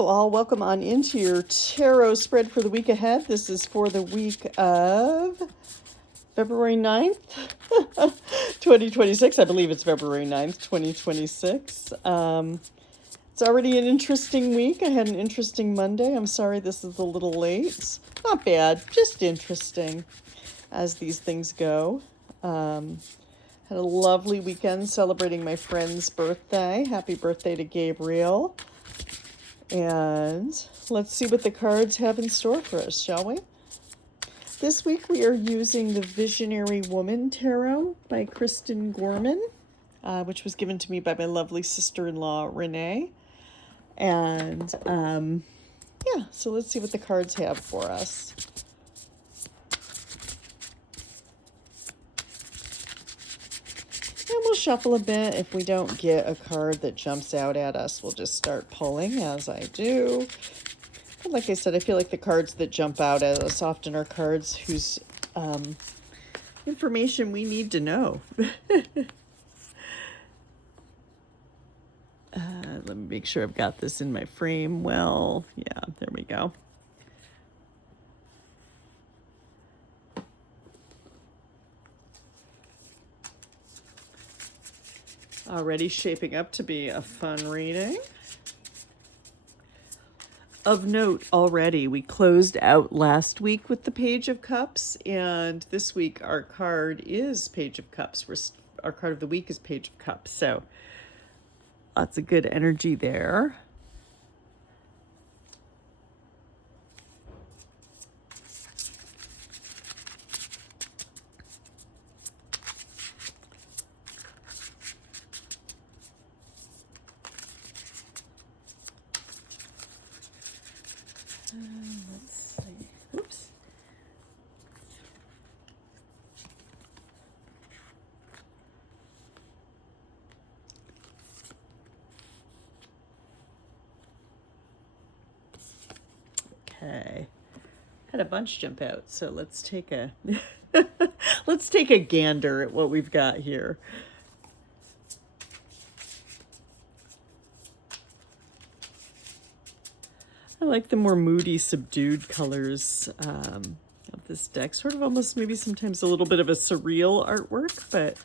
Hello all, welcome on into your tarot spread for the week ahead. This is for the week of February 9th, 2026. I believe it's February 9th, 2026. It's already an interesting week. I had an interesting Monday. I'm sorry this is a little late. Not bad, just interesting as these things go. Had a lovely weekend celebrating my friend's birthday. Happy birthday to Gabriel. And let's see what the cards have in store for us, shall we? This week we are using the Visionary Woman Tarot by Kristen Gorman, which was given to me by my lovely sister-in-law, Renee. And yeah, so let's see what the cards have for us. And we'll shuffle a bit. If we don't get a card that jumps out at us, we'll just start pulling as I do. But like I said, I feel like the cards that jump out at us often are cards whose information we need to know. Let me make sure I've got this in my frame well. Yeah, there we go. Already shaping up to be a fun reading. Of note already, we closed out last week with the Page of Cups, and this week our card is Page of Cups. Our card of the week is Page of Cups, so lots of good energy there. Let's see. Oops. Okay. Had a bunch jump out, so let's take a let's take a gander at what we've got here. I like the more moody, subdued colors of this deck. Sort of almost maybe sometimes a little bit of a surreal artwork, but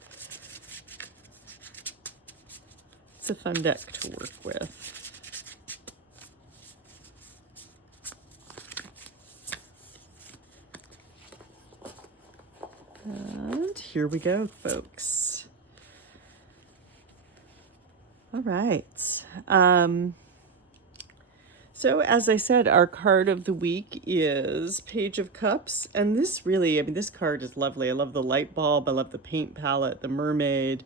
it's a fun deck to work with. And here we go, folks. All right. So as I said, our card of the week is Page of Cups. And this really, I mean, this card is lovely. I love the light bulb. I love the paint palette, the mermaid,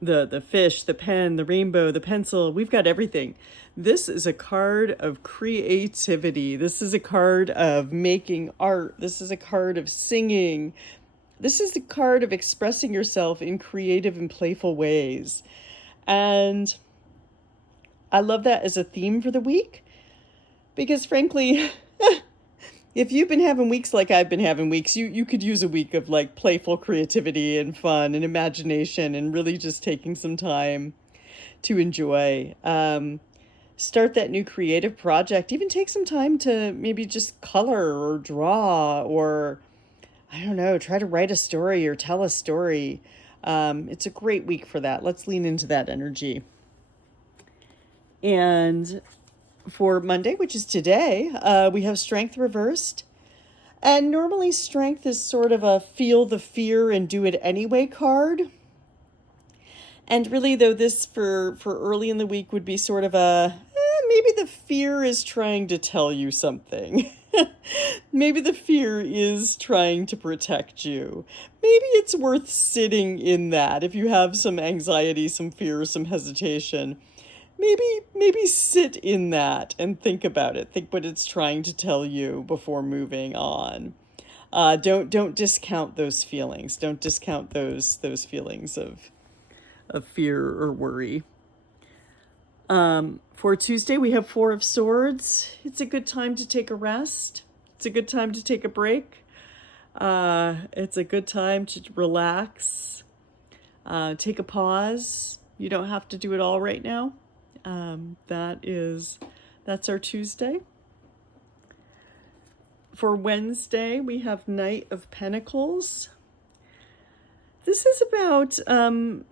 the fish, the pen, the rainbow, the pencil. We've got everything. This is a card of creativity. This is a card of making art. This is a card of singing. This is a card of expressing yourself in creative and playful ways. And I love that as a theme for the week. Because frankly, if you've been having weeks like I've been having weeks, you could use a week of like playful creativity and fun and imagination and really just taking some time to enjoy. Start that new creative project. Even take some time to maybe just color or draw or, I don't know, try to write a story or tell a story. It's a great week for that. Let's lean into that energy. And for Monday, which is today, we have Strength reversed. And normally Strength is sort of a feel the fear and do it anyway card. And really, though, this for early in the week would be sort of a, maybe the fear is trying to tell you something. Maybe the fear is trying to protect you. Maybe it's worth sitting in that if you have some anxiety, some fear, some hesitation. Maybe sit in that and think about it. Think what it's trying to tell you before moving on. Don't discount those feelings. Don't discount those feelings of fear or worry. For Tuesday, we have Four of Swords. It's a good time to take a rest. It's a good time to take a break. It's a good time to relax. Take a pause. You don't have to do it all right now. That is That's our Tuesday. For Wednesday, we have Knight of Pentacles. This is about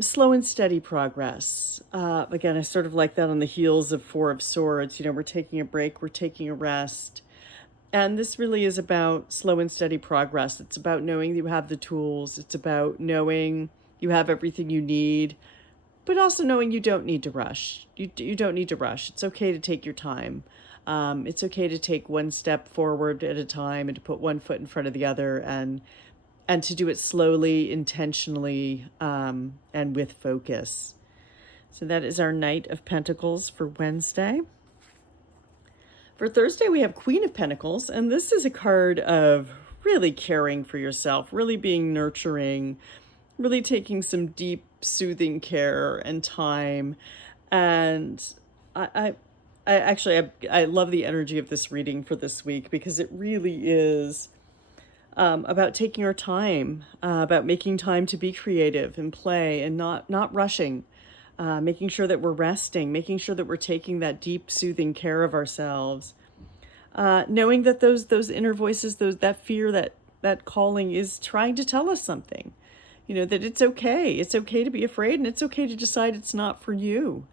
slow and steady progress. Again, I sort of like that on the heels of Four of Swords. You know, we're taking a break, we're taking a rest. And this really is about slow and steady progress. It's about knowing you have the tools. It's about knowing you have everything you need, but also knowing you don't need to rush. You don't need to rush. It's okay to take your time. It's okay to take one step forward at a time and to put one foot in front of the other and to do it slowly, intentionally, and with focus. So that is our Knight of Pentacles for Wednesday. For Thursday, we have Queen of Pentacles, and this is a card of really caring for yourself, really being nurturing, really taking some deep, soothing care and time. And I actually love the energy of this reading for this week, because it really is about taking our time, about making time to be creative and play and not rushing, making sure that we're resting, making sure that we're taking that deep, soothing care of ourselves, knowing that those inner voices, that fear, that calling is trying to tell us something. You know, that it's okay. It's okay to be afraid, and it's okay to decide it's not for you.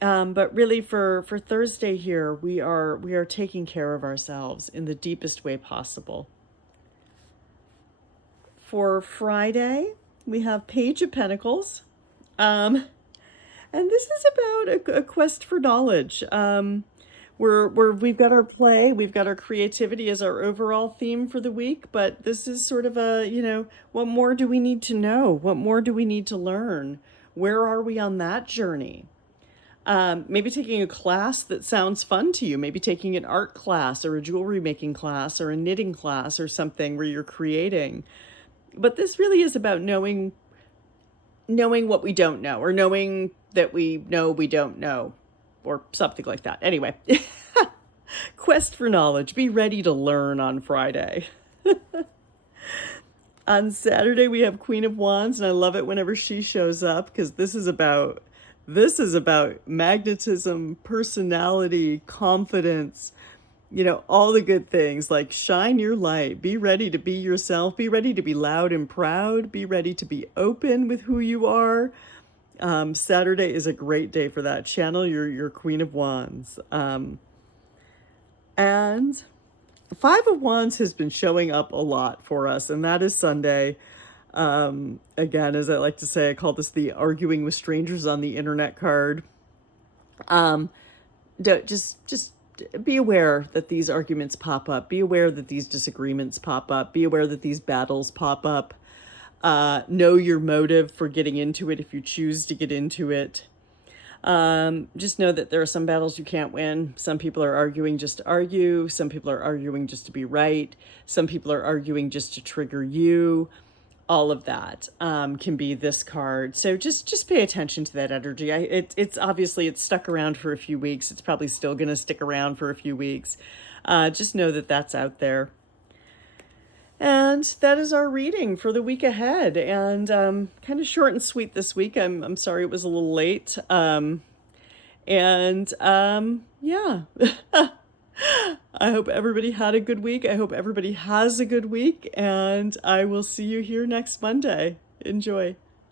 But really, for Thursday here, we are taking care of ourselves in the deepest way possible. For Friday, we have Page of Pentacles. And this is about a quest for knowledge. We've got our play, we've got our creativity as our overall theme for the week, but this is sort of a, you know, what more do we need to know? What more do we need to learn? Where are we on that journey? Maybe taking a class that sounds fun to you, maybe taking an art class or a jewelry making class or a knitting class or something where you're creating. But this really is about knowing what we don't know, or knowing that we know we don't know, or something like that. Anyway, quest for knowledge. Be ready to learn on Friday. On Saturday, we have Queen of Wands, and I love it whenever she shows up, because this is about magnetism, personality, confidence, you know, all the good things. Like, shine your light, be ready to be yourself, be ready to be loud and proud, be ready to be open with who you are. Saturday is a great day for that. Channel your Queen of Wands. And Five of Wands has been showing up a lot for us, and that is Sunday. Again, as I like to say, I call this the arguing with strangers on the internet card. Just be aware that these arguments pop up. Be aware that these disagreements pop up. Be aware that these battles pop up. Know your motive for getting into it if you choose to get into it. Just know that there are some battles you can't win. Some people are arguing just to argue. Some people are arguing just to be right. Some people are arguing just to trigger you. All of that can be this card. So just pay attention to that energy. It's obviously, it's stuck around for a few weeks. It's probably still going to stick around for a few weeks. Just know that that's out there. And that is our reading for the week ahead. And kind of short and sweet this week. I'm sorry it was a little late. Yeah. I hope everybody had a good week. I hope everybody has a good week. And I will see you here next Monday. Enjoy.